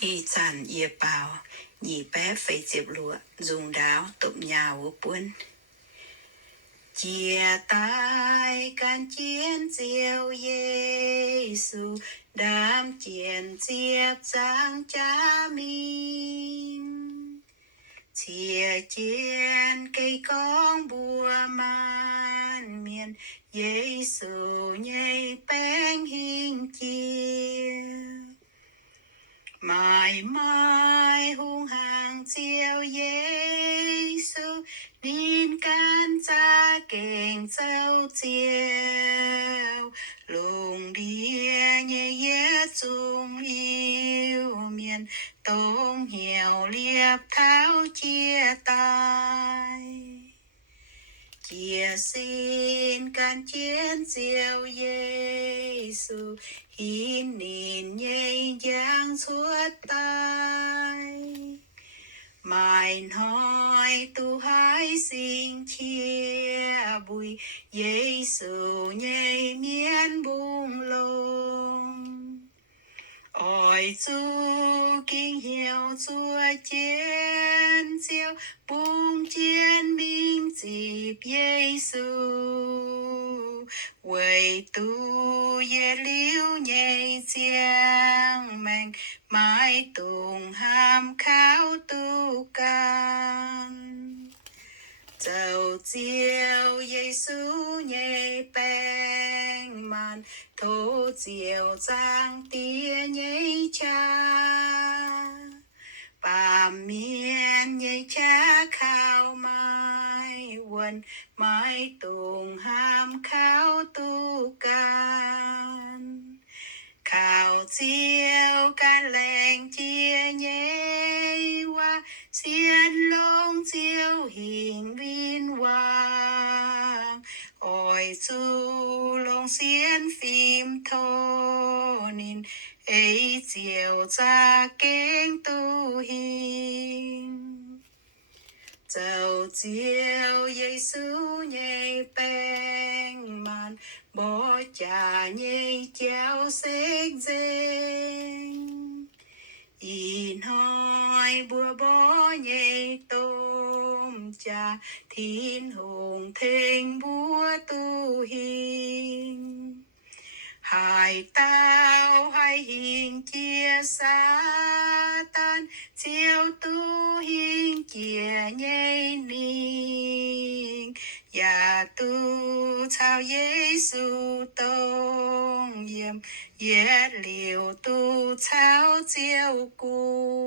y chàn y bào, nhị bé phải diệp lụa, dùng đáo tụm nhà vô buôn. Chia tay can chiến diệu Yesu, đám chiến diệp giang cha mình. Chia chiến cây con bùa man miền, Yesu nhây bánh hình chia. Mãi mãi hung hàng chiều Yesu, nín can cha kênh châu chiều. Lùng đĩa nhẹ yết dung yêu miền, tông hiểu liệp tháo chia tay. Chia xin can chiến diệu Yesu, hin nín nhây giang suốt tay. Mãi nói tu hãy xin chia bùi, Yesu nhây miên bung lông. Ôi chú kinh hiểu chúa chiến diệu, bung chiến minh dịp Yesu. Vậy tu ye liu nhảy giang mạnh, mãi tùng ham kháo tu can. Dầu chiều Yesu nhảy bèn màn, thô chiều giang tía nhảy cha. Bà miên nhảy cha khao mai quần, mãi tùng ham kháo tu can. Khảo chiều can lệnh chia nhảy qua, xiên lông chiều hình vinh hoàng. Ôi chú lông xiên phim thô nín, ấy chiều ra kênh tu hình. Dầu chiều Yesu nhảy bèn màn, bỏ cha nhảy chéo xếch dênh. In hỏi bùa bó nhảy tôm cha, thiên hùng thênh búa tu hình. Hai tao hai hình chia xa tan, chiều tu hình chia nhây ninh. Và tu chào Yesu tông yếm, yết liều tu chào chiều cu.